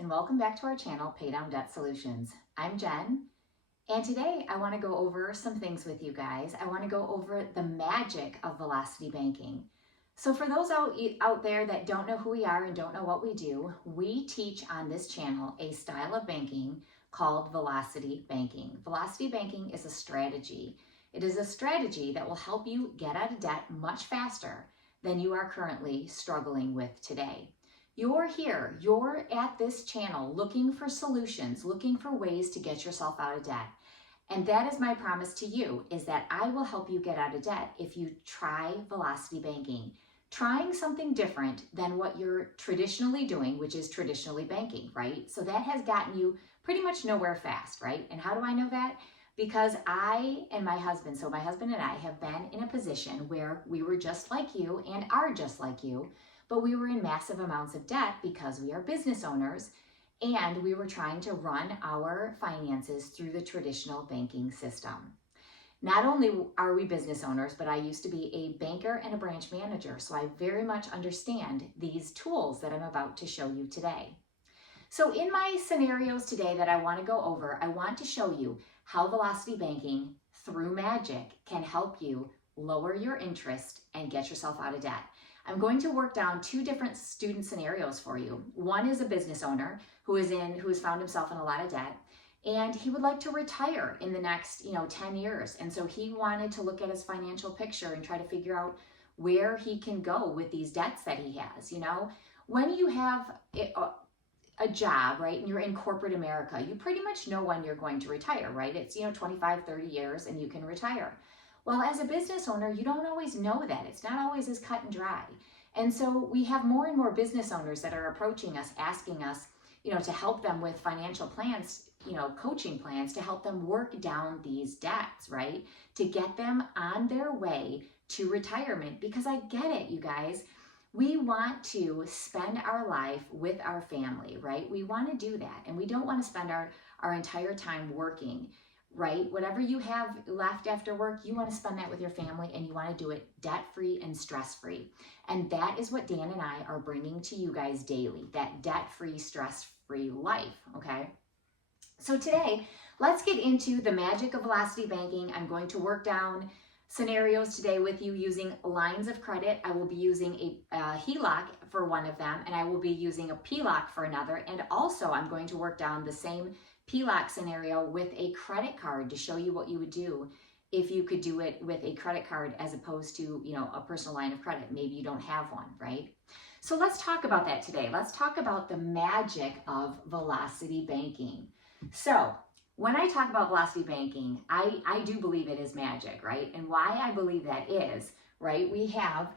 and welcome back to our channel, Pay Down Debt Solutions. I'm Jen, and today I want to go over some things with you guys. I want to go over the magic of velocity banking. So for those out there that don't know who we are and don't know what we do, we teach on this channel a style of banking called velocity banking. Velocity banking is a strategy. It is a strategy that will help you get out of debt much faster than you are currently struggling with today. You're here, you're at this channel looking for solutions, looking for ways to get yourself out of debt. And that is my promise to you, is that I will help you get out of debt if you try velocity banking. Trying something different than what you're traditionally doing, which is traditionally banking, right? So that has gotten you pretty much nowhere fast, right? And how do I know that? Because I and my husband, so my husband and I have been in a position where we were just like you and are just like you, but we were in massive amounts of debt because we are business owners and we were trying to run our finances through the traditional banking system. Not only are we business owners, but I used to be a banker and a branch manager, so I very much understand these tools that I'm about to show you today. So in my scenarios today that I want to go over, I want to show you how velocity banking through magic can help you lower your interest and get yourself out of debt. I'm going to work down two different student scenarios for you. One is a business owner who has found himself in a lot of debt, and he would like to retire in the next 10 years. And so he wanted to look at his financial picture and try to figure out where he can go with these debts that he has. When you have a job, right, and you're in corporate America, you pretty much know when you're going to retire, right? It's 25, 30 years and you can retire. Well, as a business owner, you don't always know that. It's not always as cut and dry. And so we have more and more business owners that are approaching us, asking us, to help them with financial plans, coaching plans to help them work down these debts, right? To get them on their way to retirement. Because I get it, you guys. We want to spend our life with our family, right? We want to do that. And we don't want to spend our entire time working, right? Whatever you have left after work, you want to spend that with your family and you want to do it debt-free and stress-free. And that is what Dan and I are bringing to you guys daily, that debt-free, stress-free life, okay? So today, let's get into the magic of velocity banking. I'm going to work down scenarios today with you using lines of credit. I will be using a HELOC for one of them, and I will be using a PLOC for another. And also, I'm going to work down the same PLOC scenario with a credit card to show you what you would do if you could do it with a credit card as opposed to, a personal line of credit. Maybe you don't have one, right? So let's talk about that today. Let's talk about the magic of velocity banking. So when I talk about velocity banking, I do believe it is magic, right? And why I believe that is, right, we have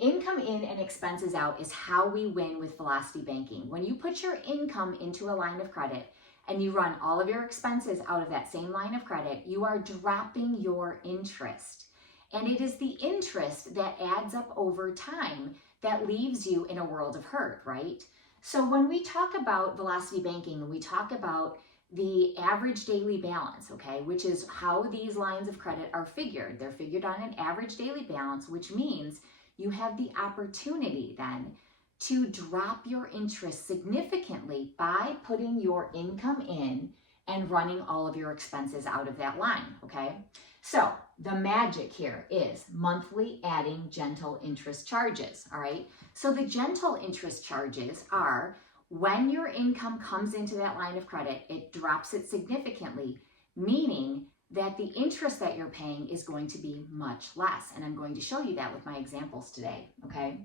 income in and expenses out is how we win with velocity banking. When you put your income into a line of credit and you run all of your expenses out of that same line of credit, you are dropping your interest. And it is the interest that adds up over time that leaves you in a world of hurt, right? So when we talk about velocity banking, we talk about the average daily balance, okay, which is how these lines of credit are figured. They're figured on an average daily balance, which means you have the opportunity then to drop your interest significantly by putting your income in and running all of your expenses out of that line, okay? So the magic here is monthly adding gentle interest charges, all right? So the gentle interest charges are when your income comes into that line of credit, it drops it significantly, meaning that the interest that you're paying is going to be much less. And I'm going to show you that with my examples today, okay?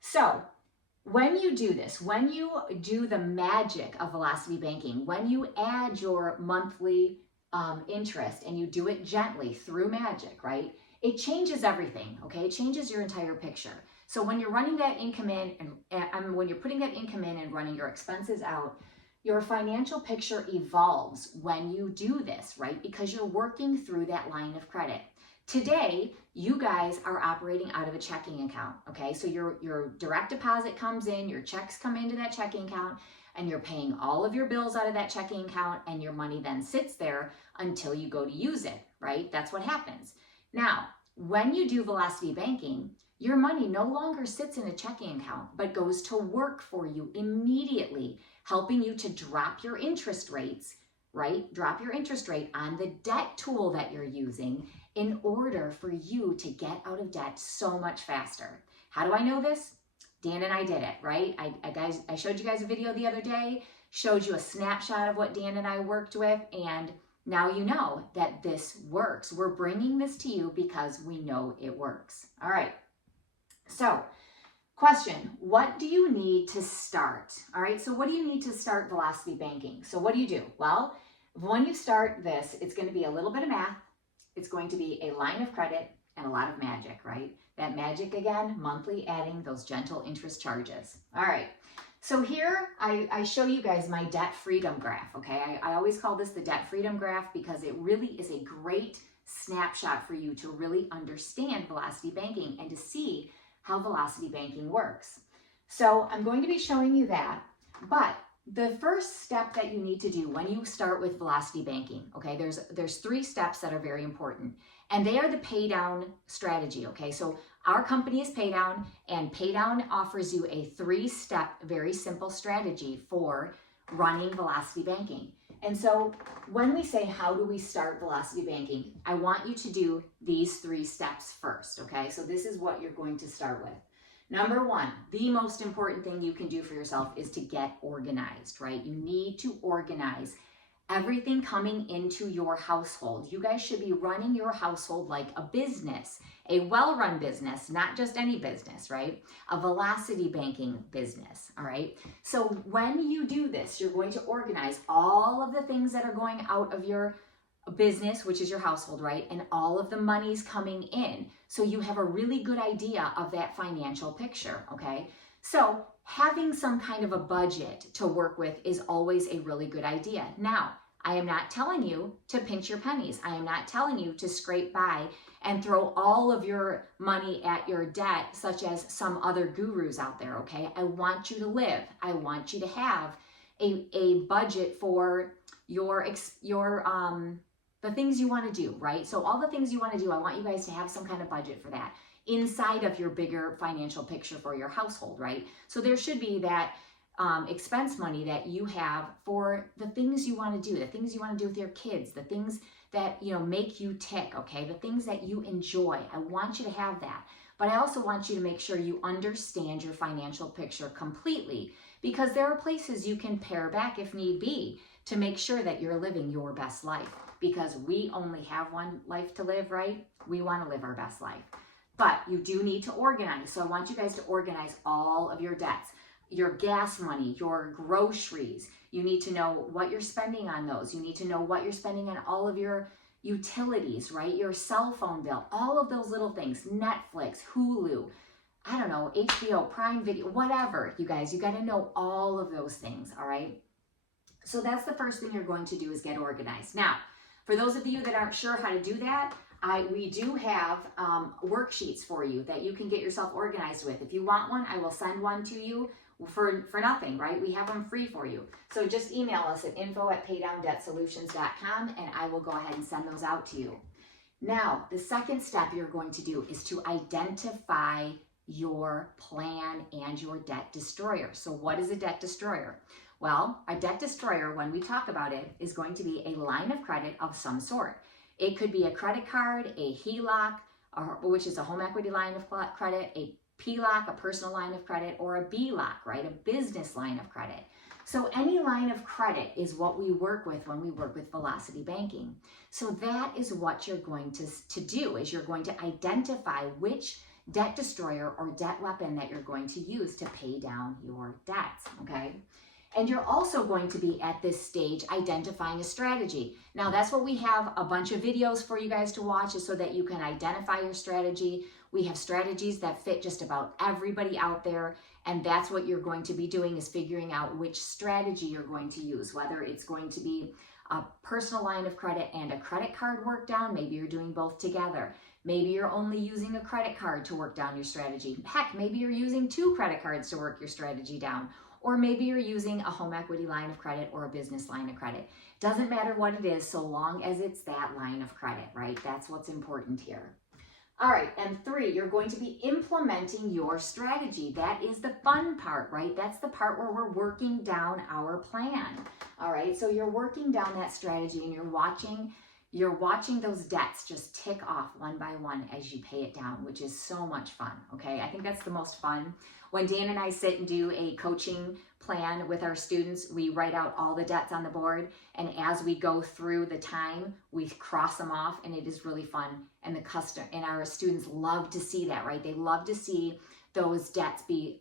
So when you do this, when you do the magic of velocity banking, when you add your monthly interest and you do it gently through magic, right? It changes everything, okay? It changes your entire picture. So when you're running that income in and when you're putting that income in and running your expenses out, your financial picture evolves when you do this, right? Because you're working through that line of credit. Today, you guys are operating out of a checking account, okay? So your direct deposit comes in, your checks come into that checking account, and you're paying all of your bills out of that checking account, and your money then sits there until you go to use it, right? That's what happens. Now, when you do velocity banking, your money no longer sits in a checking account, but goes to work for you immediately, helping you to drop your interest rates, right? Drop your interest rate on the debt tool that you're using in order for you to get out of debt so much faster. How do I know this? Dan and I did it, right? I showed you guys a video the other day, showed you a snapshot of what Dan and I worked with, and now you know that this works. We're bringing this to you because we know it works. All right. So, question, what do you need to start? All right, so what do you need to start Velocity Banking? So what do you do? Well, when you start this, it's going to be a little bit of math. It's going to be a line of credit and a lot of magic, right? That magic again, monthly adding those gentle interest charges. All right, so here I show you guys my debt freedom graph, okay? I always call this the debt freedom graph because it really is a great snapshot for you to really understand Velocity Banking and to see how Velocity Banking works. So I'm going to be showing you that, but the first step that you need to do when you start with Velocity Banking, okay, there's 3 steps that are very important, and they are the pay down strategy, okay? So our company is Pay Down, and Pay Down offers you a 3-step, very simple strategy for running Velocity Banking. And so when we say, how do we start Velocity Banking, I want you to do these 3 steps first, okay? So this is what you're going to start with. Number 1, the most important thing you can do for yourself is to get organized, right? You need to organize everything coming into your household. You guys should be running your household like a business, a well-run business, not just any business, right? A Velocity Banking business, all right? So when you do this, you're going to organize all of the things that are going out of your business, which is your household, right? And all of the money's coming in. So you have a really good idea of that financial picture, okay? So having some kind of a budget to work with is always a really good idea. Now, I am not telling you to pinch your pennies. I am not telling you to scrape by and throw all of your money at your debt, such as some other gurus out there, okay? I want you to live. I want you to have a budget for the things you want to do, right? So all the things you want to do, I want you guys to have some kind of budget for that inside of your bigger financial picture for your household, right? So there should be that expense money that you have for the things you want to do, the things you want to do with your kids, the things that, you know, make you tick, okay? The things that you enjoy. I want you to have that. But I also want you to make sure you understand your financial picture completely, because there are places you can pare back if need be to make sure that you're living your best life, because we only have one life to live, right? We want to live our best life. But you do need to organize. So I want you guys to organize all of your debts, your gas money, your groceries. You need to know what you're spending on those. You need to know what you're spending on all of your utilities, right? Your cell phone bill, all of those little things, Netflix, Hulu, I don't know, HBO, Prime Video, whatever, you guys, you got to know all of those things, all right? So that's the first thing you're going to do, is get organized. Now, for those of you that aren't sure how to do that, we do have worksheets for you that you can get yourself organized with. If you want one, I will send one to you for nothing, right? We have them free for you. So just email us at info@paydowndebtsolutions.com and I will go ahead and send those out to you. Now, the second step you're going to do is to identify your plan and your debt destroyer. So what is a debt destroyer? Well, a debt destroyer, when we talk about it, is going to be a line of credit of some sort. It could be a credit card, a HELOC, which is a home equity line of credit, a PLOC, a personal line of credit, or a BLOC, right, a business line of credit. So any line of credit is what we work with when we work with Velocity Banking. So that is what you're going to do, is you're going to identify which debt destroyer or debt weapon that you're going to use to pay down your debts, okay? And you're also going to be at this stage identifying a strategy. Now that's what we have a bunch of videos for you guys to watch, is so that you can identify your strategy. We have strategies that fit just about everybody out there. And that's what you're going to be doing, is figuring out which strategy you're going to use, whether it's going to be a personal line of credit and a credit card work down. Maybe you're doing both together. Maybe you're only using a credit card to work down your strategy. Heck, maybe you're using 2 credit cards to work your strategy down. Or maybe you're using a home equity line of credit or a business line of credit. Doesn't matter what it is, so long as it's that line of credit, right? That's what's important here. All right, and 3, you're going to be implementing your strategy. That is the fun part, right? That's the part where we're working down our plan. All right, so you're working down that strategy and you're watching those debts just tick off one by one as you pay it down, which is so much fun, okay? I think that's the most fun. When Dan and I sit and do a coaching plan with our students, we write out all the debts on the board, and as we go through the time, we cross them off, and it is really fun. And our students love to see that, right? They love to see those debts be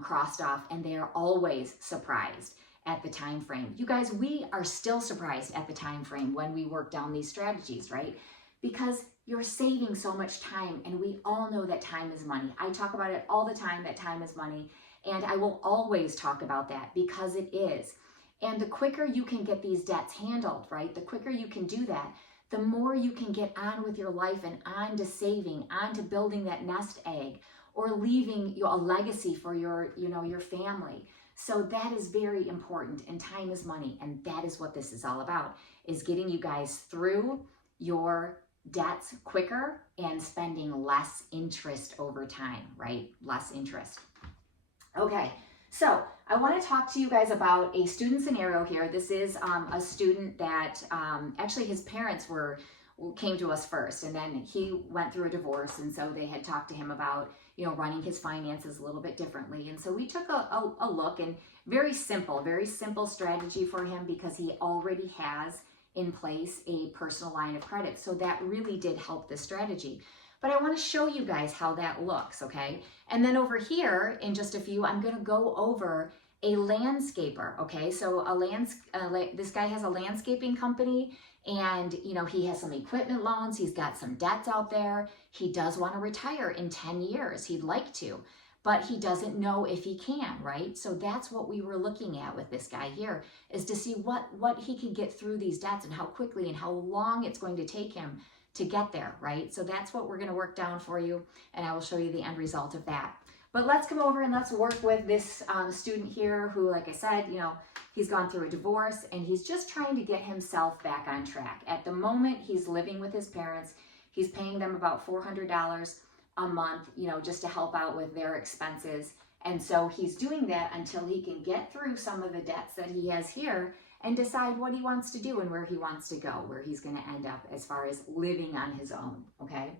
crossed off, and they are always surprised at the time frame. You guys, we are still surprised at the time frame when we work down these strategies, right? Because you're saving so much time, and we all know that time is money. I talk about it all the time, that time is money, and I will always talk about that because it is. And the quicker you can get these debts handled, right? The quicker you can do that, the more you can get on with your life and on to saving, on to building that nest egg, or leaving a legacy for your family. So that is very important, and time is money, and that is what this is all about, is getting you guys through your debts quicker and spending less interest over time, right? Less interest. Okay, so I want to talk to you guys about a student scenario here. This is a student that actually his parents came to us first, and then he went through a divorce, and so they had talked to him about running his finances a little bit differently. And so we took a look, and very simple strategy for him, because he already has in place a personal line of credit. So that really did help this strategy. But I want to show you guys how that looks, okay? And then over here, in just a few, I'm going to go over a landscaper, okay? So this guy has a landscaping company, and he has some equipment loans, he's got some debts out there. He does want to retire in 10 years. He'd like to, but he doesn't know if he can, right? So that's what we were looking at with this guy here, is to see what he can get through these debts and how quickly and how long it's going to take him to get there, right? So that's what we're going to work down for you, and I will show you the end result of that. But let's come over and let's work with this student here who, like I said, he's gone through a divorce, and he's just trying to get himself back on track. At the moment, he's living with his parents. He's paying them about $400 a month, just to help out with their expenses. And so he's doing that until he can get through some of the debts that he has here and decide what he wants to do and where he wants to go, where he's going to end up as far as living on his own, okay?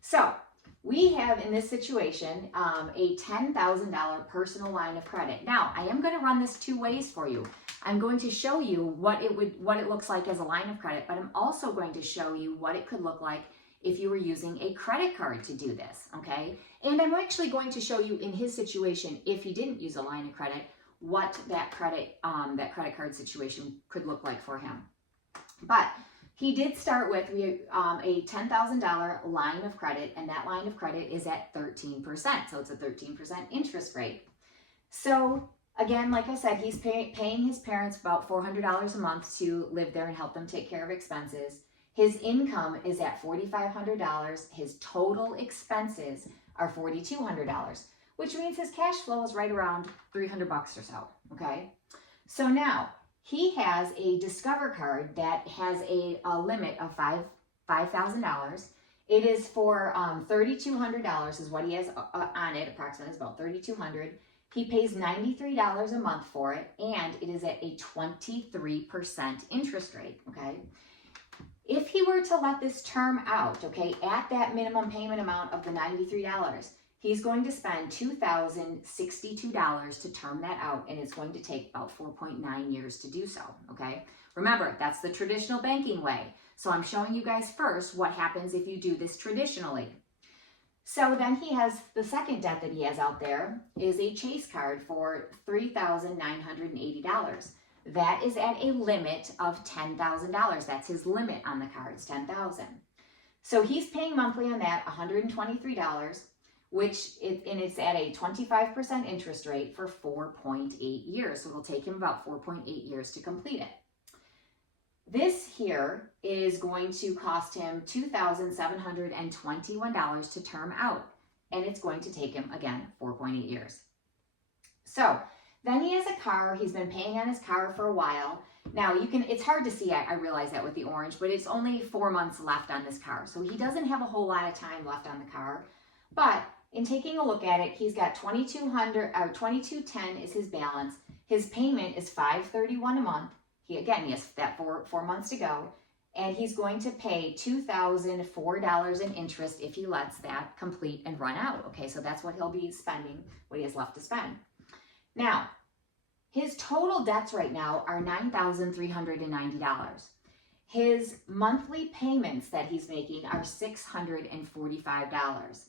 So we have in this situation a $10,000 personal line of credit. Now, I am going to run this 2 ways for you. I'm going to show you what it looks like as a line of credit, but I'm also going to show you what it could look like if you were using a credit card to do this, okay? And I'm actually going to show you in his situation, if he didn't use a line of credit, what that credit card situation could look like for him. But he did start with a $10,000 line of credit, and that line of credit is at 13%. So it's a 13% interest rate. So again, like I said, he's paying his parents about $400 a month to live there and help them take care of expenses. His income is at $4,500. His total expenses are $4,200, which means his cash flow is right around $300 or so, okay? So now, he has a Discover card that has a limit of $5,000. It is for $3,200 is what he has on it, approximately. It's about $3,200. He pays $93 a month for it, and it is at a 23% interest rate, okay? If he were to let this term out, okay, at that minimum payment amount of the $93, he's going to spend $2,062 to term that out, and it's going to take about 4.9 years to do so, okay? Remember, that's the traditional banking way. So I'm showing you guys first what happens if you do this traditionally. So then he has the second debt that he has out there is a Chase card for $3,980. That is at a limit of $10,000. That's his limit on the card, it's $10,000. So he's paying monthly on that $123, it's at a 25% interest rate for 4.8 years. So it'll take him about 4.8 years to complete it. This here is going to cost him $2,721 to term out, and it's going to take him, again, 4.8 years. So Then he has a car. He's been paying on his car for a while. Now it's hard to see, I realize that with the orange, but it's only 4 months left on this car. So he doesn't have a whole lot of time left on the car. But in taking a look at it, he's got $2,210 is his balance. His payment is $531 a month. He has that 4 months to go. And he's going to pay $2,004 in interest if he lets that complete and run out. Okay, so that's what he'll be spending, what he has left to spend. Now, his total debts right now are $9,390. His monthly payments that he's making are $645.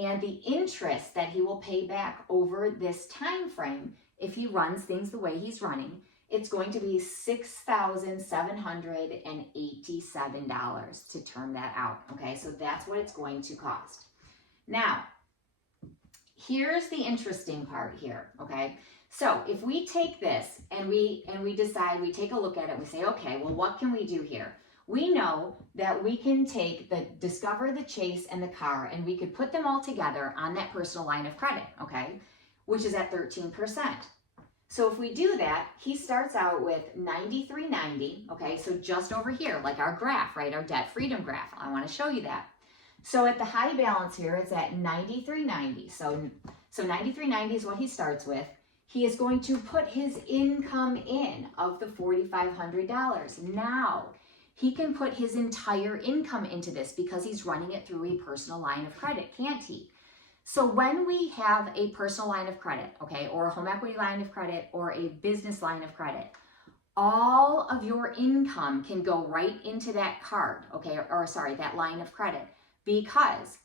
And the interest that he will pay back over this time frame, if he runs things the way he's running, it's going to be $6,787 to term that out. Okay, so that's what it's going to cost. Now, here's the interesting part here. Okay, so if we take this and we decide, we take a look at it, we say, okay, well, what can we do here? We know that we can take the Discover, the Chase, and the car, and we could put them all together on that personal line of credit, okay, which is at 13%. So if we do that, he starts out with $93.90, okay, so just over here, like our graph, right, our debt freedom graph. I want to show you that. So at the high balance here, it's at $93.90. So $93.90 is what he starts with. He is going to put his income in of the $4,500. Now, he can put his entire income into this because he's running it through a personal line of credit, can't he? So when we have a personal line of credit, okay, or a home equity line of credit or a business line of credit, all of your income can go right into that card, okay, or sorry, that line of credit, because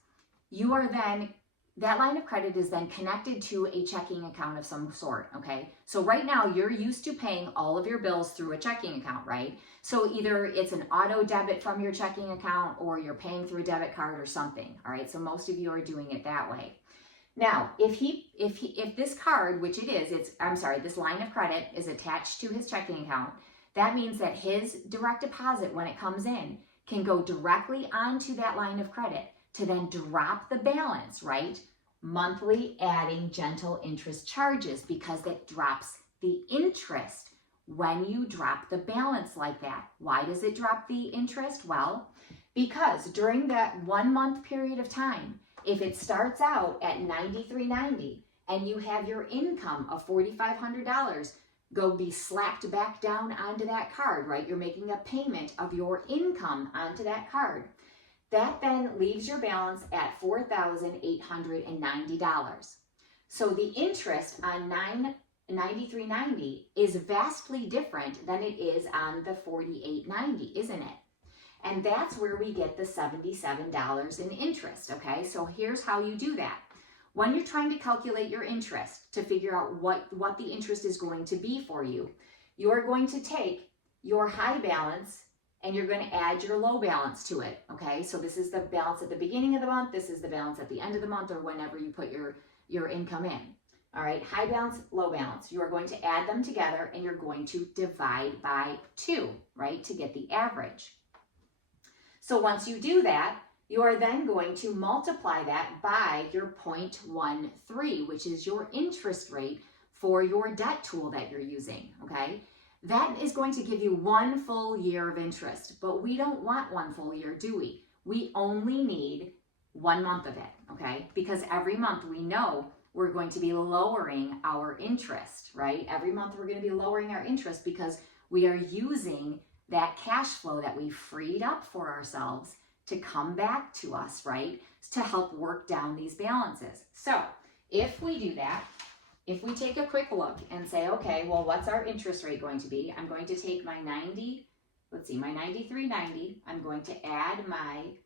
you are then, that line of credit is then connected to a checking account of some sort, okay? So right now you're used to paying all of your bills through a checking account, right? So either it's an auto debit from your checking account or you're paying through a debit card or something, all right? So most of you are doing it that way. Now, if this card, which it is, this line of credit is attached to his checking account, that means that his direct deposit, when it comes in, can go directly onto that line of credit to then drop the balance, right? Monthly adding gentle interest charges, because that drops the interest when you drop the balance like that. Why does it drop the interest? Well, because during that 1 month period of time, if it starts out at $93.90 and you have your income of $4,500 go be slapped back down onto that card, right? You're making a payment of your income onto that card. That then leaves your balance at $4,890. So the interest on $93.90 is vastly different than it is on the $48.90, isn't it? And that's where we get the $77 in interest, okay? So here's how you do that. When you're trying to calculate your interest to figure out what the interest is going to be for you, you're going to take your high balance and you're going to add your low balance to it, okay? So this is the balance at the beginning of the month, this is the balance at the end of the month, or whenever you put your income in. All right, high balance, low balance. You are going to add them together and you're going to divide by 2, right, to get the average. So once you do that, you are then going to multiply that by your 0.13, which is your interest rate for your debt tool that you're using, okay? That is going to give you 1 full year of interest, but we don't want 1 full year, do we? We only need 1 month of it, okay? Because every month we know we're going to be lowering our interest, right? Every month we're going to be lowering our interest because we are using that cash flow that we freed up for ourselves to come back to us, right? To help work down these balances. So if we do that, if we take a quick look and say, okay, well, what's our interest rate going to be? I'm going to take my $93.90. I'm going to add my,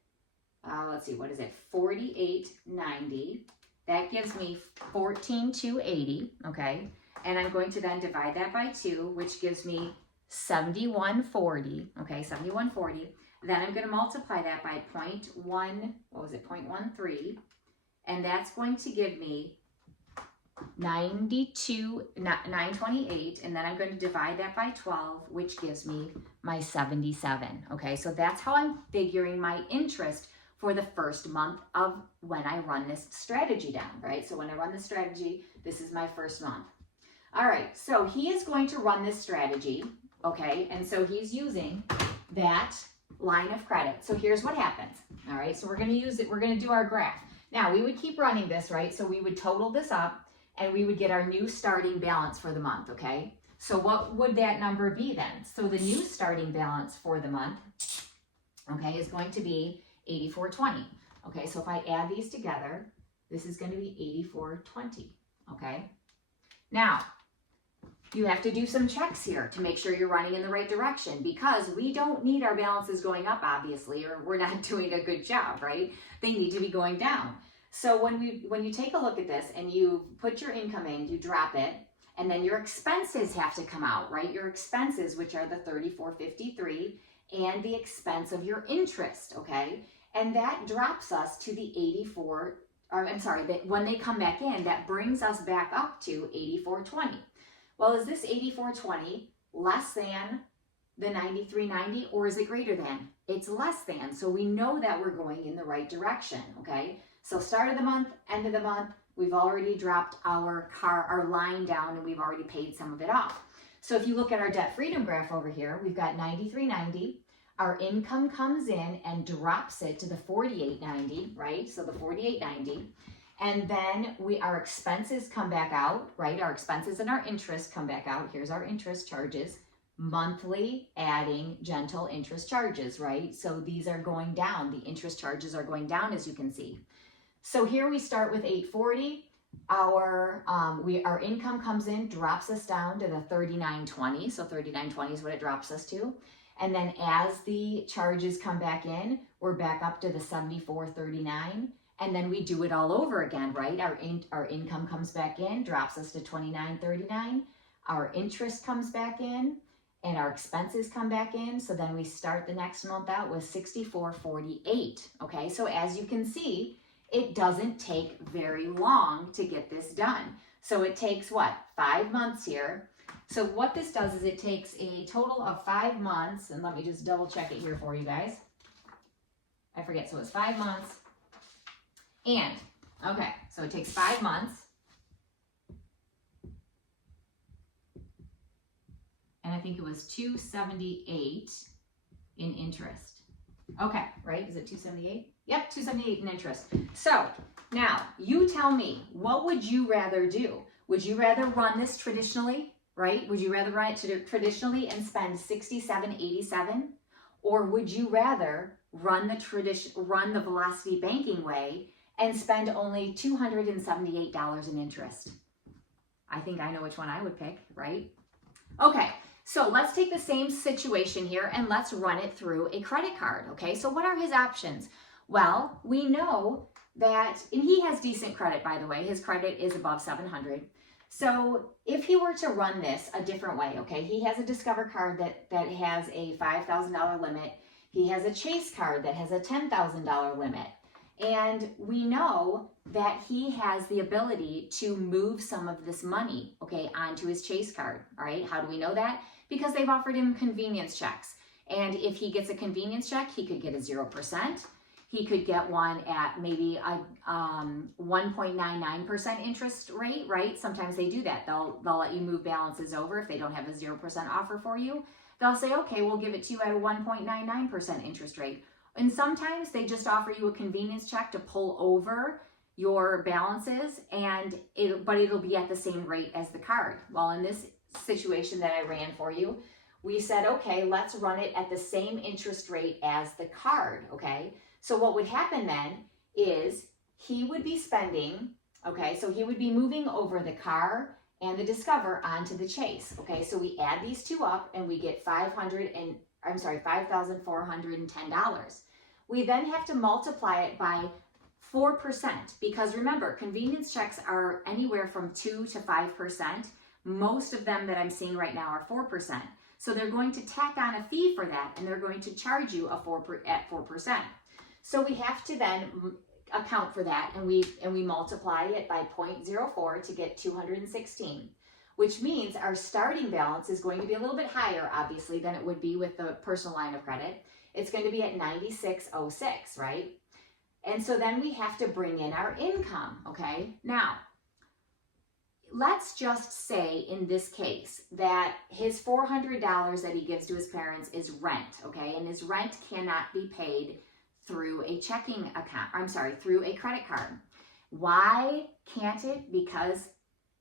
what is it? $48.90. That gives me $14,280, okay? And I'm going to then divide that by 2, which gives me $71.40, okay, $71.40. Then I'm going to multiply that by 0.13, and that's going to give me $928, and then I'm going to divide that by 12, which gives me my 77, okay? So that's how I'm figuring my interest for the first month of when I run this strategy down, right? So when I run the strategy, this is my first month. All right, so he is going to run this strategy, okay? And so he's using that line of credit. So here's what happens. All right, so we're going to use it. We're going to do our graph. Now, we would keep running this, right? So we would total this up and we would get our new starting balance for the month, okay? So what would that number be then? So the new starting balance for the month, okay, is going to be 84.20. Okay, so if I add these together, this is going to be 84.20, okay? Now, you have to do some checks here to make sure you're running in the right direction, because we don't need our balances going up, obviously, or we're not doing a good job, right? They need to be going down. So when you take a look at this and you put your income in, you drop it, and then your expenses have to come out, right? Your expenses, which are the 34.53, and the expense of your interest, okay? And that drops us to the 84, or I'm sorry, that when they come back in, that brings us back up to 84.20. Well, is this 84.20 less than the 93.90, or is it greater than? It's less than, so we know that we're going in the right direction, okay? So start of the month, end of the month, we've already dropped our line down, and we've already paid some of it off. So if you look at our debt freedom graph over here, we've got 93.90. Our income comes in and drops it to the 48.90, right? So the 48.90. And then our expenses come back out, right? Our expenses and our interest come back out. Here's our interest charges, monthly adding Gentile interest charges, right? So these are going down. The interest charges are going down, as you can see. So here we start with 840. Our income comes in, drops us down to the 39.20. So 39.20 is what it drops us to. And then as the charges come back in, we're back up to the 74.39. And then we do it all over again, right? Our income comes back in, drops us to 29.39. Our interest comes back in, and our expenses come back in. So then we start the next month out with 64.48. Okay, so as you can see, it doesn't take very long to get this done. So it takes what? 5 months here. So what this does is it takes a total of 5 months, and let me just double check it here for you guys. I forget, so it's 5 months. And, okay, so it takes 5 months. And I think it was $278 in interest. Okay, right? Is it 278? Yep, 278 in interest. So now you tell me, what would you rather do? Would you rather run this traditionally, right? Would you rather run it traditionally and spend $67.87, or would you rather run the velocity banking way and spend only $278 in interest? I think I know which one I would pick, right? Okay, so let's take the same situation here and let's run it through a credit card, okay? So what are his options? Well, we know that, and he has decent credit, by the way. His credit is above 700. So if he were to run this a different way, okay, he has a Discover card that has a $5,000 limit. He has a Chase card that has a $10,000 limit. And we know that he has the ability to move some of this money, okay, onto his Chase card, all right? How do we know that? Because they've offered him convenience checks. And if he gets a convenience check, he could get a 0%. He could get one at maybe a 1.99% interest rate, right? Sometimes they do that. They'll let you move balances over if they don't have a 0% offer for you. They'll say, okay, we'll give it to you at a 1.99% interest rate. And sometimes they just offer you a convenience check to pull over your balances, but it'll be at the same rate as the card. Well, in this situation that I ran for you, we said, okay, let's run it at the same interest rate as the card, okay? So what would happen then is he would be spending, okay, so he would be moving over the car and the Discover onto the Chase, okay? So we add these two up and we get $5,410. We then have to multiply it by 4%, because remember, convenience checks are anywhere from 2 to 5%. Most of them that I'm seeing right now are 4%. So they're going to tack on a fee for that, and they're going to charge you at 4%. So we have to then account for that, and we multiply it by 0.04 to get 216, which means our starting balance is going to be a little bit higher, obviously, than it would be with the personal line of credit. It's going to be at 9606, right? And so then we have to bring in our income, okay? Now, let's just say in this case that his $400 that he gives to his parents is rent, okay? And his rent cannot be paid through a checking account, through a credit card. Why can't it? Because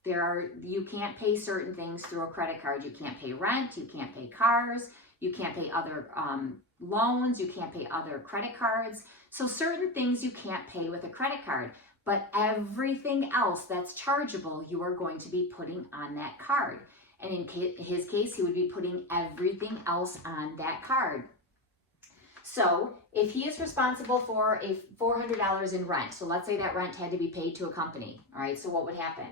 you can't pay certain things through a credit card. You can't pay rent, you can't pay cars, you can't pay other loans, you can't pay other credit cards. So certain things you can't pay with a credit card, but everything else that's chargeable, you are going to be putting on that card. And in his case, he would be putting everything else on that card. So if he is responsible for a $400 in rent, so let's say that rent had to be paid to a company, all right, so what would happen?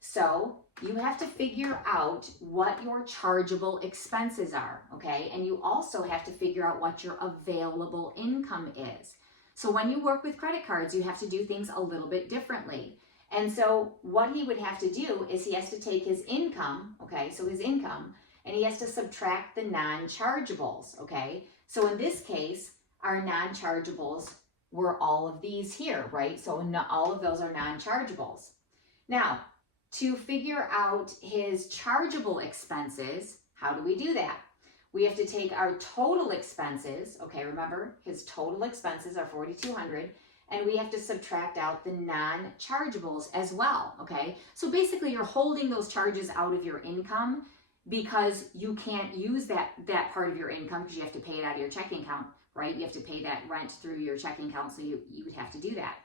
So you have to figure out what your chargeable expenses are, okay? And you also have to figure out what your available income is. So when you work with credit cards, you have to do things a little bit differently. And so what he would have to do is he has to take his income, okay, so his income, and he has to subtract the non-chargeables, okay? So in this case, our non-chargeables were all of these here, right? So all of those are non-chargeables. Now, to figure out his chargeable expenses, how do we do that? We have to take our total expenses, okay, remember his total expenses are $4,200, and we have to subtract out the non-chargeables as well, okay? So basically you're holding those charges out of your income because you can't use that part of your income because you have to pay it out of your checking account, right? You have to pay that rent through your checking account, so you would have to do that.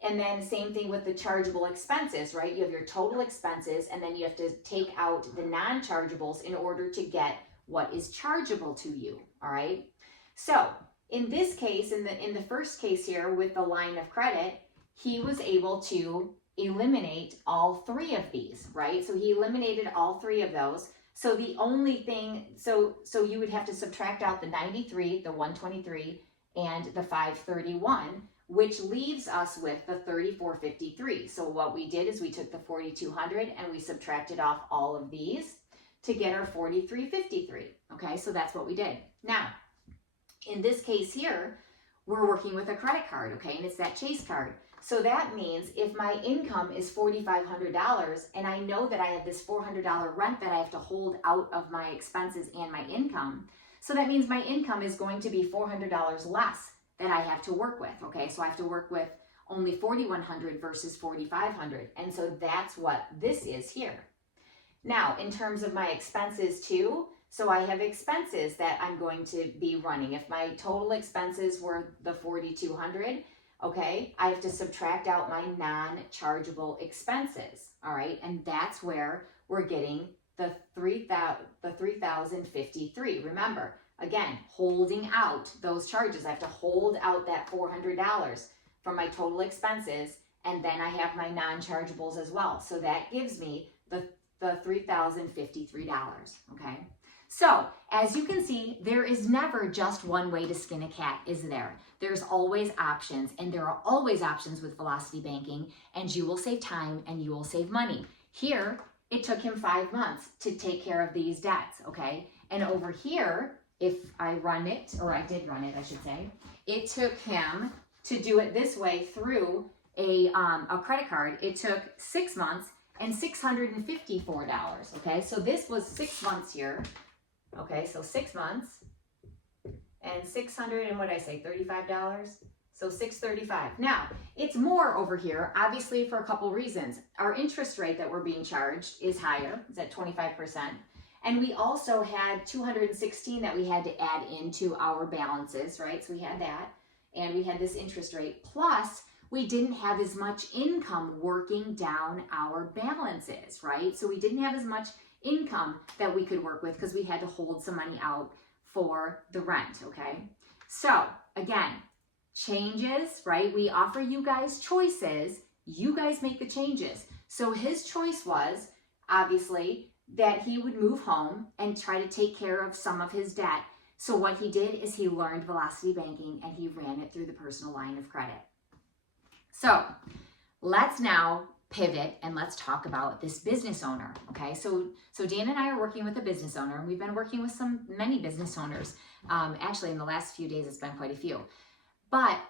And then same thing with the chargeable expenses, right? You have your total expenses, and then you have to take out the non-chargeables in order to get what is chargeable to you, all right? So in this case, in the first case here with the line of credit, he was able to eliminate all three of these, right? So he eliminated all three of those. So the only thing, so you would have to subtract out the 93, the 123, and the 531, which leaves us with the 3453. So what we did is we took the 4,200 and we subtracted off all of these to get our 4,353. Okay, so that's what we did. Now, in this case here, we're working with a credit card, okay, and it's that Chase card. So that means if my income is $4,500 and I know that I have this $400 rent that I have to hold out of my expenses and my income, so that means my income is going to be $400 less that I have to work with, okay? So I have to work with only $4,100 versus $4,500, and so that's what this is here. Now, in terms of my expenses too, so I have expenses that I'm going to be running. If my total expenses were the $4,200, okay, I have to subtract out my non-chargeable expenses, all right? And that's where we're getting the $3,053. Remember, again, holding out those charges. I have to hold out that $400 from my total expenses, and then I have my non-chargeables as well. So that gives me the $3,053, okay? So, as you can see, there is never just one way to skin a cat, is there? There's always options, and there are always options with Velocity Banking, and you will save time and you will save money. Here, it took him 5 months to take care of these debts, okay? And over here, if I run it, or I did run it, I should say, it took him to do it this way through a credit card. It took 6 months and $654, okay? So this was 6 months here. Okay, so 6 months and $600 and what did I say, $35? So $635. Now, it's more over here, obviously for a couple reasons. Our interest rate that we're being charged is higher, it's at 25%. And we also had $216 that we had to add into our balances, right? So we had that, and we had this interest rate. Plus, we didn't have as much income working down our balances, right? So we didn't have as much income that we could work with because we had to hold some money out for the rent, okay? So again, changes, right? We offer you guys choices. You guys make the changes. So his choice was obviously that he would move home and try to take care of some of his debt. So what he did is he learned Velocity Banking and he ran it through the personal line of credit. So let's now pivot and let's talk about this business owner, okay? So Dan and I are working with a business owner, and we've been working with many business owners. Actually, in the last few days, it's been quite a few. But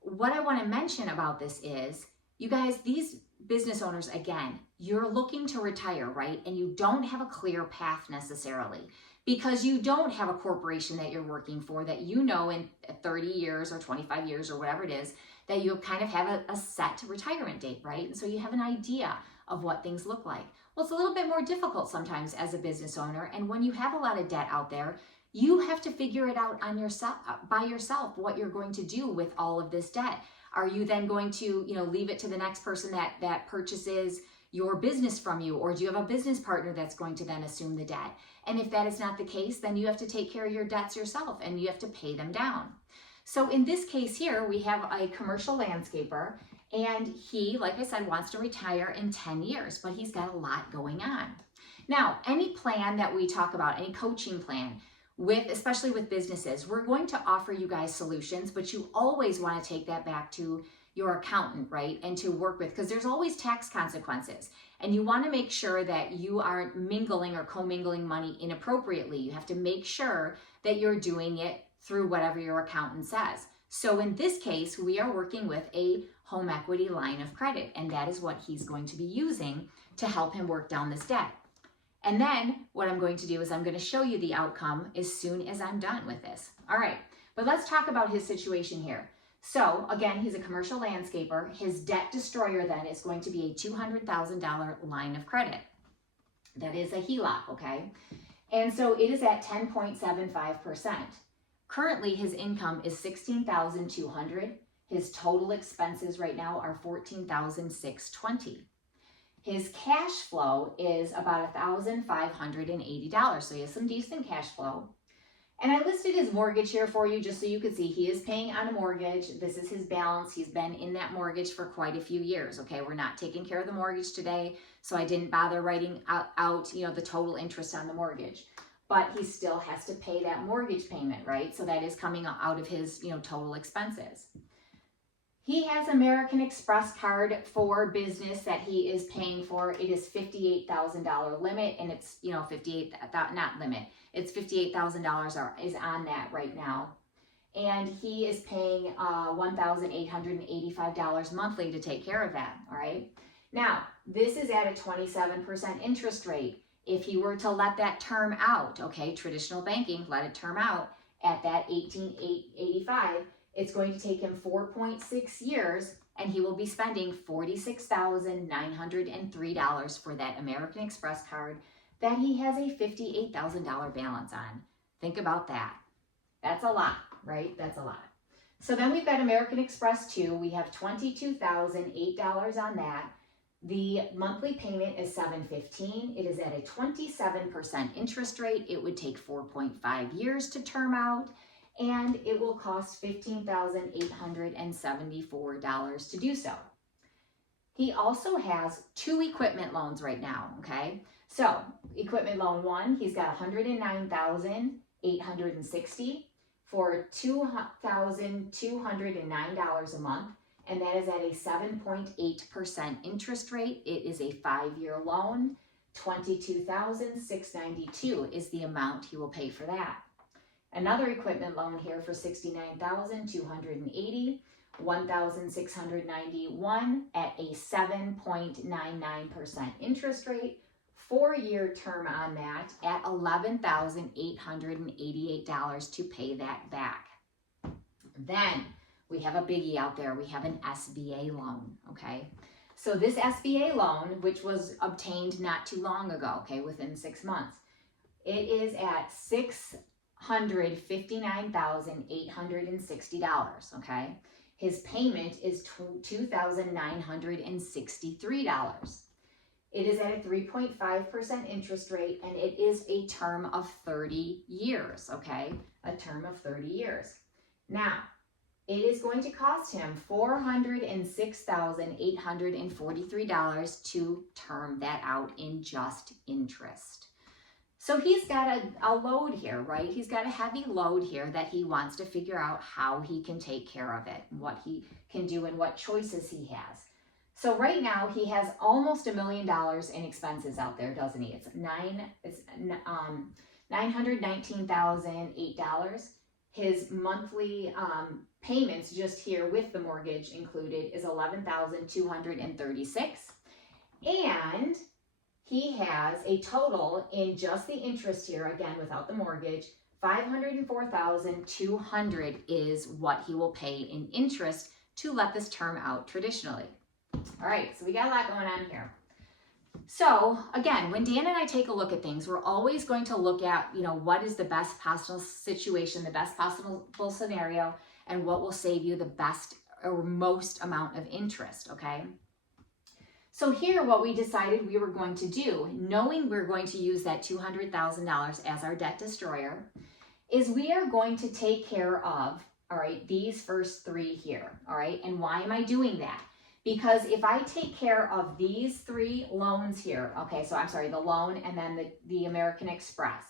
what I want to mention about this is, you guys, these business owners, again, you're looking to retire, right? And you don't have a clear path necessarily because you don't have a corporation that you're working for that you know in 30 years or 25 years or whatever it is, that you kind of have a set retirement date, right? And so you have an idea of what things look like. Well, it's a little bit more difficult sometimes as a business owner. And when you have a lot of debt out there, you have to figure it out on yourself, by yourself, what you're going to do with all of this debt. Are you then going to, leave it to the next person that purchases your business from you? Or do you have a business partner that's going to then assume the debt? And if that is not the case, then you have to take care of your debts yourself and you have to pay them down. So in this case here, we have a commercial landscaper and he, like I said, wants to retire in 10 years, but he's got a lot going on. Now, any plan that we talk about, any coaching plan, especially with businesses, we're going to offer you guys solutions, but you always want to take that back to your accountant, right? And to work with, because there's always tax consequences. And you want to make sure that you aren't mingling or commingling money inappropriately. You have to make sure that you're doing it through whatever your accountant says. So in this case, we are working with a home equity line of credit, and that is what he's going to be using to help him work down this debt. And then what I'm going to do is I'm going to show you the outcome as soon as I'm done with this. All right, but let's talk about his situation here. So again, he's a commercial landscaper. His debt destroyer then is going to be a $200,000 line of credit. That is a HELOC, okay? And so it is at 10.75%. Currently, his income is $16,200. His total expenses right now are $14,620. His cash flow is about $1,580, so he has some decent cash flow. And I listed his mortgage here for you just so you could see he is paying on a mortgage. This is his balance. He's been in that mortgage for quite a few years, okay? We're not taking care of the mortgage today, so I didn't bother writing out the total interest on the mortgage. But he still has to pay that mortgage payment, right? So that is coming out of his, total expenses. He has American Express card for business that he is paying for. It is $58,000 limit, and it's, it's $58,000 is on that right now. And he is paying $1,885 monthly to take care of that, all right? Now, this is at a 27% interest rate. If he were to let that term out, okay, traditional banking, let it term out at that $18,885, it's going to take him 4.6 years, and he will be spending $46,903 for that American Express card that he has a $58,000 balance on. Think about that. That's a lot, right? That's a lot. So then we've got American Express 2. We have $22,008 on that. The monthly payment is $715. It is at a 27% interest rate. It would take 4.5 years to term out, and it will cost $15,874 to do so. He also has 2 equipment loans right now, okay? So equipment loan 1, he's got $109,860 for $2,209 a month, and that is at a 7.8% interest rate. It is a 5-year loan. $22,692 is the amount he will pay for that. Another equipment loan here for $69,280, $1,691 at a 7.99% interest rate. 4-year term on that at $11,888 to pay that back. Then we have a biggie out there. We have an SBA loan, okay? So this SBA loan, which was obtained not too long ago, okay, within 6 months, it is at $659,860, okay? His payment is $2,963. It is at a 3.5% interest rate, and it is a term of 30 years, okay? A term of 30 years. Now, it is going to cost him $406,843 to term that out in just interest. So he's got a load here, right? He's got a heavy load here that he wants to figure out how he can take care of it, what he can do, and what choices he has. So right now he has almost $1 million in expenses out there, doesn't he? It's $919,008. his monthly payments just here with the mortgage included is $11,236. And he has a total in just the interest here, again, without the mortgage, $504,200 is what he will pay in interest to let this term out traditionally. All right, so we got a lot going on here. So again, when Dan and I take a look at things, we're always going to look at, what is the best possible situation, the best possible scenario, and what will save you the best or most amount of interest, okay? So here, what we decided we were going to do, knowing we're going to use that $200,000 as our debt destroyer, is we are going to take care of, all right, these first three here, all right? And why am I doing that? Because if I take care of these three loans here, okay, so I'm sorry, the loan and then the American Express,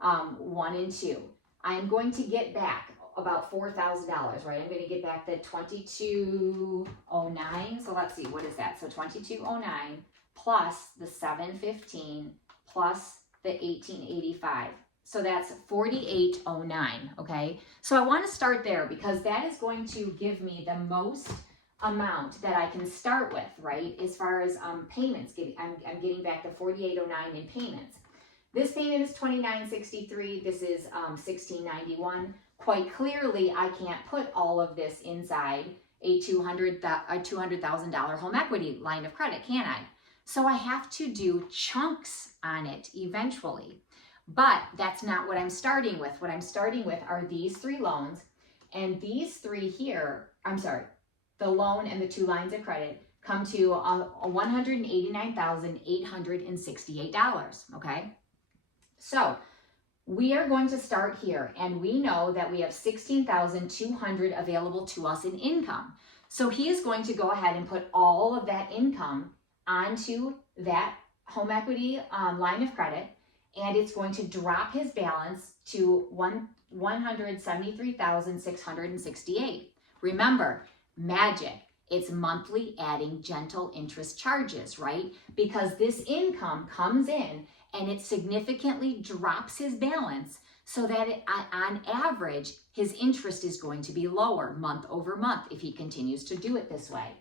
1 and 2, I'm going to get back about $4,000, right? I'm going to get back the 2209. So let's see, what is that? So 2209 plus the 715 plus the 1885. So that's 4809, okay? So I want to start there because that is going to give me the most amount that I can start with, right? As far as payments, I'm getting back the 4809 in payments. This payment is $29.63. This is $16.91. Quite clearly, I can't put all of this inside a $200,000 home equity line of credit, can I? So I have to do chunks on it eventually. But that's not what I'm starting with. What I'm starting with are these three loans, and these three here, the loan and the two lines of credit come to $189,868, okay? So we are going to start here, and we know that we have $16,200 available to us in income. So he is going to go ahead and put all of that income onto that home equity line of credit, and it's going to drop his balance to $173,668. Remember, magic. It's monthly adding gentle interest charges, right? Because this income comes in and it significantly drops his balance so that on average, his interest is going to be lower month over month if he continues to do it this way.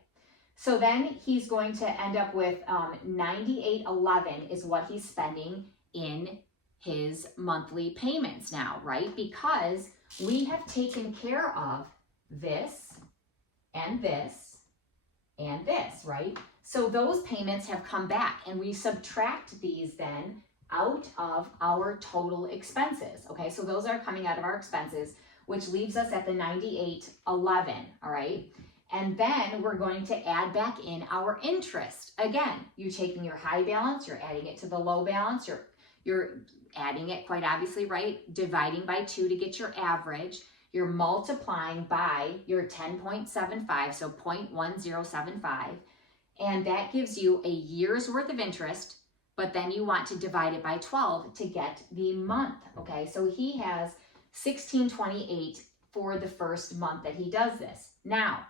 So then he's going to end up with $98.11 is what he's spending in his monthly payments now, right? Because we have taken care of this and this and this, right? So those payments have come back, and we subtract these then out of our total expenses, okay? So those are coming out of our expenses, which leaves us at the $98.11, all right? And then we're going to add back in our interest. Again, you're taking your high balance, you're adding it to the low balance, you're adding it quite obviously, right? Dividing by 2 to get your average. You're multiplying by your 10.75, so 0.1075, and that gives you a year's worth of interest, but then you want to divide it by 12 to get the month, okay? So he has $16.28 for the first month that he does this. Now,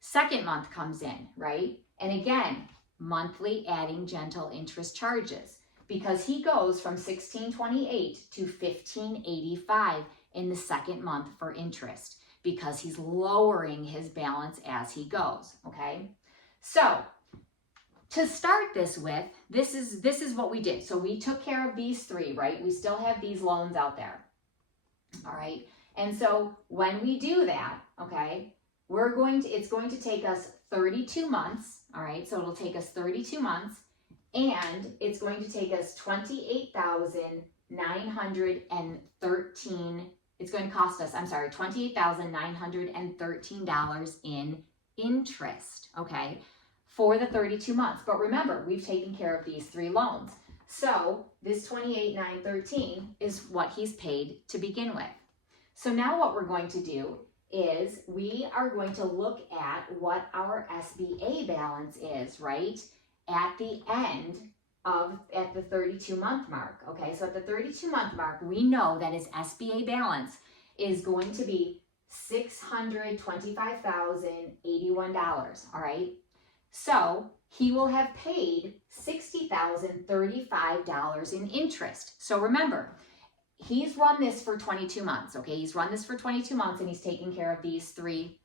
second month comes in, right? And again, monthly adding gentle interest charges, because he goes from $16.28 to $15.85 in the second month for interest, because he's lowering his balance as he goes, okay? So to start this with, this is what we did. So we took care of these three, right? We still have these loans out there, all right? And so when we do that, okay, it's going to take us 32 months, all right? So it'll take us 32 months, and it's going to take us $28,913. It's going to cost us, $28,913 in interest, okay, for the 32 months. But remember, we've taken care of these three loans. So this $28,913 is what he's paid to begin with. So now what we're going to do is we are going to look at what our SBA balance is, right, at the end at the 32-month mark, okay? So at the 32-month mark, we know that his SBA balance is going to be $625,081, all right? So he will have paid $60,035 in interest. So remember, he's run this for 22 months, okay? He's run this for 22 months and he's taking care of these 3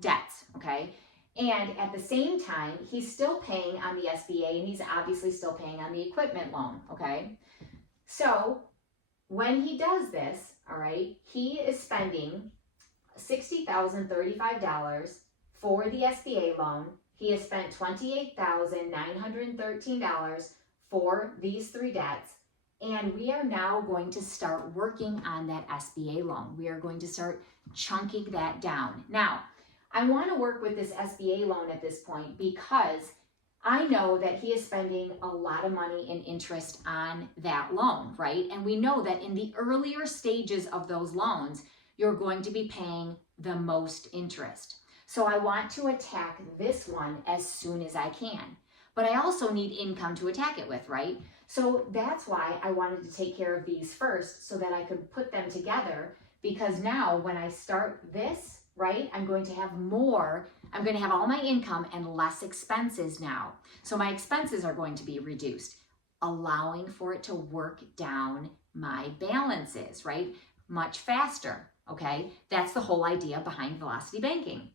debts, okay? And at the same time, he's still paying on the SBA and he's obviously still paying on the equipment loan, okay? So when he does this, all right, he is spending $60,035 for the SBA loan. He has spent $28,913 for these 3 debts. And we are now going to start working on that SBA loan. We are going to start chunking that down. Now, I want to work with this SBA loan at this point because I know that he is spending a lot of money in interest on that loan, right? And we know that in the earlier stages of those loans, you're going to be paying the most interest. So I want to attack this one as soon as I can. But I also need income to attack it with, right? So that's why I wanted to take care of these first so that I could put them together, because now when I start this, right, I'm going to have more, I'm going to have all my income and less expenses now. So my expenses are going to be reduced, allowing for it to work down my balances, right, much faster, okay? That's the whole idea behind velocity banking.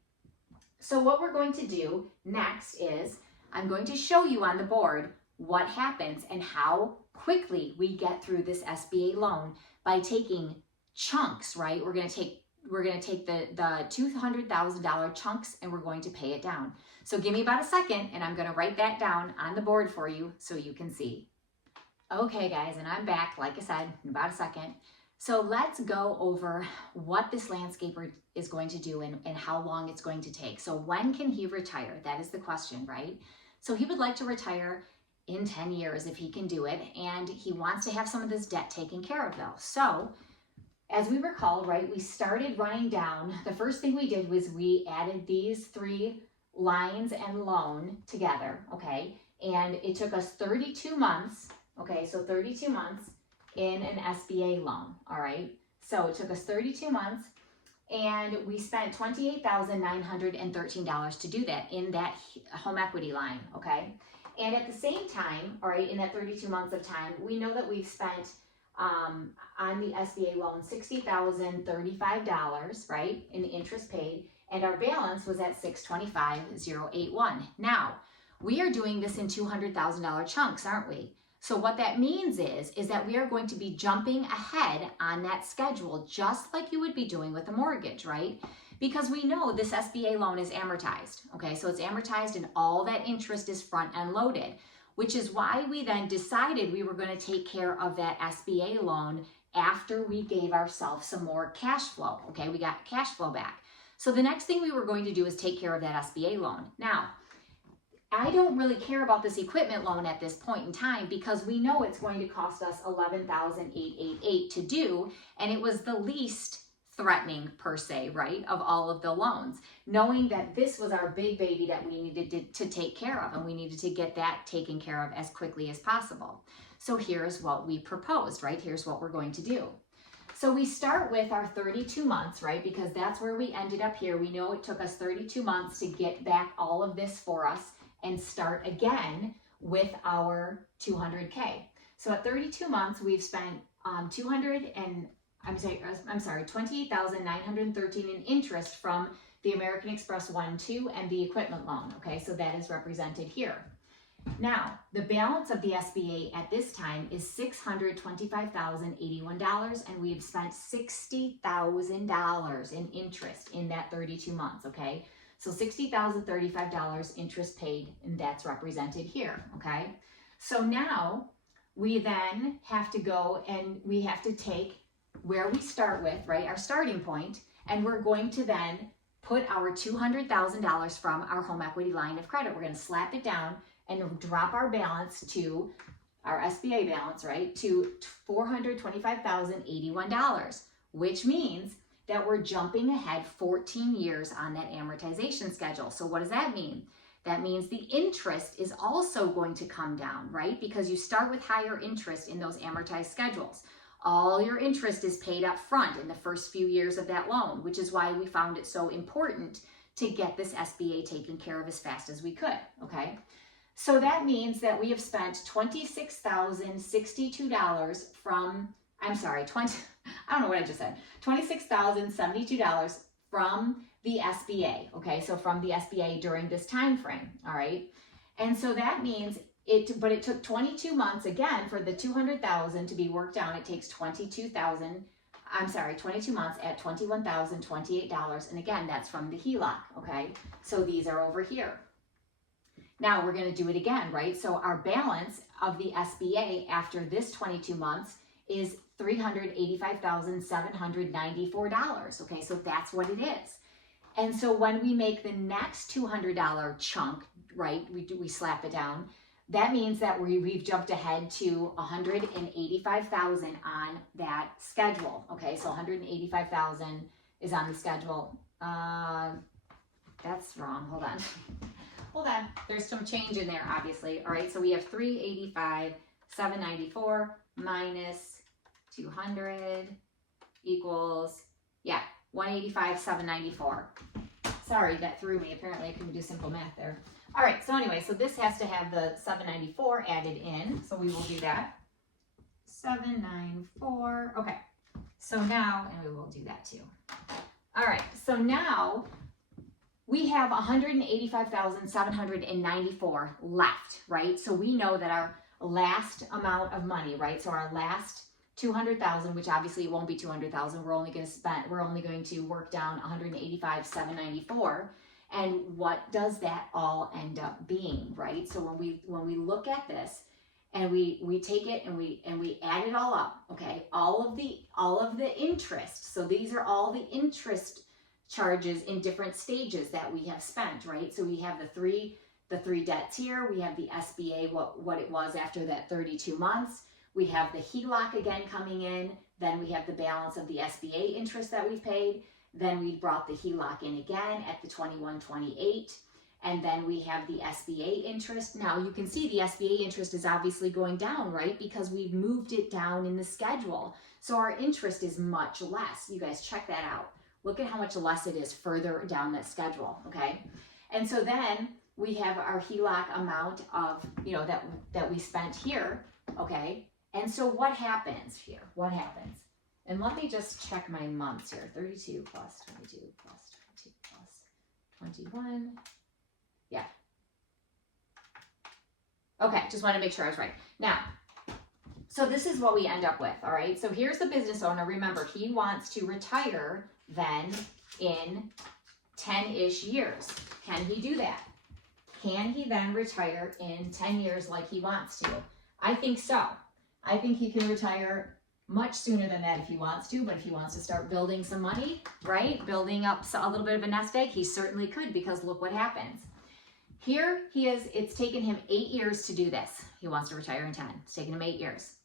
So what we're going to do next is I'm going to show you on the board what happens and how quickly we get through this SBA loan by taking chunks, right? We're going to take the $200,000 chunks and we're going to pay it down. So give me about a second and I'm going to write that down on the board for you so you can see. Okay guys, and I'm back, like I said, in about a second. So let's go over what this landscaper is going to do and how long it's going to take. So when can he retire? That is the question, right? So he would like to retire in 10 years if he can do it, and he wants to have some of this debt taken care of though. So as we recall, right, we started running down. The first thing we did was we added these 3 lines and loan together, okay? And it took us 32 months, okay? So 32 months in an SBA loan, all right? So it took us 32 months and we spent $28,913 to do that in that home equity line, okay? And at the same time, all right, in that 32 months of time, we know that we've spent on the SBA loan $60,035, right, in interest paid, and our balance was at $625,081. Now, we are doing this in $200,000 chunks, aren't we? So what that means is that we are going to be jumping ahead on that schedule, just like you would be doing with a mortgage, right? Because we know this SBA loan is amortized, okay? So it's amortized and all that interest is front end loaded, which is why we then decided we were going to take care of that SBA loan after we gave ourselves some more cash flow, okay? We got cash flow back. So the next thing we were going to do is take care of that SBA loan. Now, I don't really care about this equipment loan at this point in time because we know it's going to cost us $11,888 to do, and it was the least threatening per se, right, of all of the loans, knowing that this was our big baby that we needed to take care of, and we needed to get that taken care of as quickly as possible. So here's what we proposed, right? Here's what we're going to do. So we start with our 32 months, right? Because that's where we ended up here. We know it took us 32 months to get back all of this for us and start again with our 200K. So at 32 months, we've spent $28,913 in interest from the American Express 1-2 and the equipment loan, okay? So that is represented here. Now, the balance of the SBA at this time is $625,081, and we've spent $60,000 in interest in that 32 months, okay? So $60,035 interest paid, and that's represented here, okay? So now we then have to go and we have to take where we start with, right, our starting point, and we're going to then put our $200,000 from our home equity line of credit. We're going to slap it down and drop our balance to our SBA balance, right, to $425,081, which means that we're jumping ahead 14 years on that amortization schedule. So what does that mean? That means the interest is also going to come down, right? Because you start with higher interest in those amortized schedules. All your interest is paid up front in the first few years of that loan, which is why we found it so important to get this SBA taken care of as fast as we could, okay? So that means that we have spent $26,062 from I'm sorry, I don't know what I just said, $26,072 from the SBA, okay? So from the SBA during this time frame, all right? And so that means but it took 22 months again for the 200,000 to be worked down. It takes 22 months at $21,028. And again, that's from the HELOC, okay? So these are over here. Now we're going to do it again, right? So our balance of the SBA after this 22 months is $385,794, okay? So that's what it is. And so when we make the next $200 chunk, right, we slap it down, that means that we've jumped ahead to $185,000 on that schedule, okay? So $185,000 is on the schedule. That's wrong, hold on. Hold on, there's some change in there, obviously. All right, so we have $385,794 minus 200 equals, yeah, $185,794. Sorry, that threw me. Apparently I couldn't do simple math there. All right, so anyway, so this has to have the 794 added in, so we will do that. 794, okay. So now, and we will do that too. All right, so now we have $185,794 left, right? So we know that our last amount of money, right? So our last 200,000, which obviously it won't be 200,000. We're only going to work down 185,794. And what does that all end up being, right? So when we look at this and we take it and we add it all up, okay? All of the interest. So these are all the interest charges in different stages that we have spent, right? So we have the three debts here. We have the SBA, what it was after that 32 months. We have the HELOC again coming in. Then we have the balance of the SBA interest that we've paid. Then we brought the HELOC in again at the 2128. And then we have the SBA interest. Now you can see the SBA interest is obviously going down, right? Because we've moved it down in the schedule. So our interest is much less. You guys check that out. Look at how much less it is further down that schedule, okay? And so then we have our HELOC amount of, that we spent here, okay? And so what happens here? What happens? And let me just check my months here. 32 plus 22 plus 22 plus 21. Yeah. Okay, just want to make sure I was right. Now, so this is what we end up with, all right? So here's the business owner. Remember, he wants to retire then in 10-ish years. Can he do that? Can he then retire in 10 years like he wants to? I think so. I think he can retire much sooner than that if he wants to, but if he wants to start building some money, right? Building up a little bit of a nest egg, he certainly could, because look what happens. Here it's taken him 8 years to do this. He wants to retire in 10. It's taken him 8 years.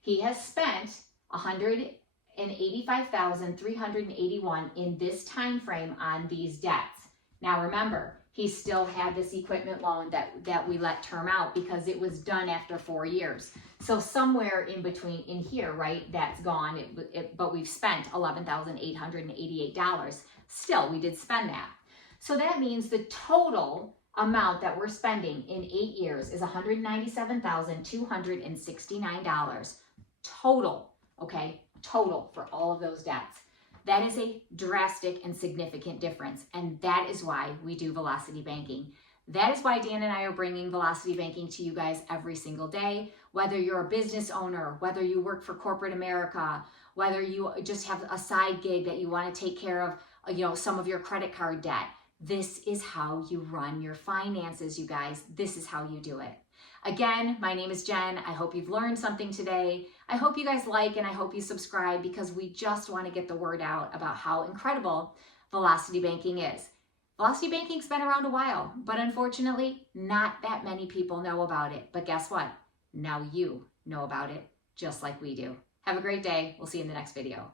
He has spent $185,381 in this time frame on these debts. Now remember, he still had this equipment loan that we let term out because it was done after 4 years. So somewhere in between in here, right, that's gone, but we've spent $11,888. Still, we did spend that. So that means the total amount that we're spending in 8 years is $197,269 total, okay? Total for all of those debts. That is a drastic and significant difference, and that is why we do Velocity Banking. That is why Dan and I are bringing Velocity Banking to you guys every single day. Whether you're a business owner, whether you work for corporate America, whether you just have a side gig that you want to take care of, some of your credit card debt. This is how you run your finances, you guys. This is how you do it. Again, my name is Jen. I hope you've learned something today. I hope you guys like and I hope you subscribe, because we just want to get the word out about how incredible Velocity Banking is. Velocity Banking's been around a while, but unfortunately, not that many people know about it. But guess what? Now you know about it, just like we do. Have a great day. We'll see you in the next video.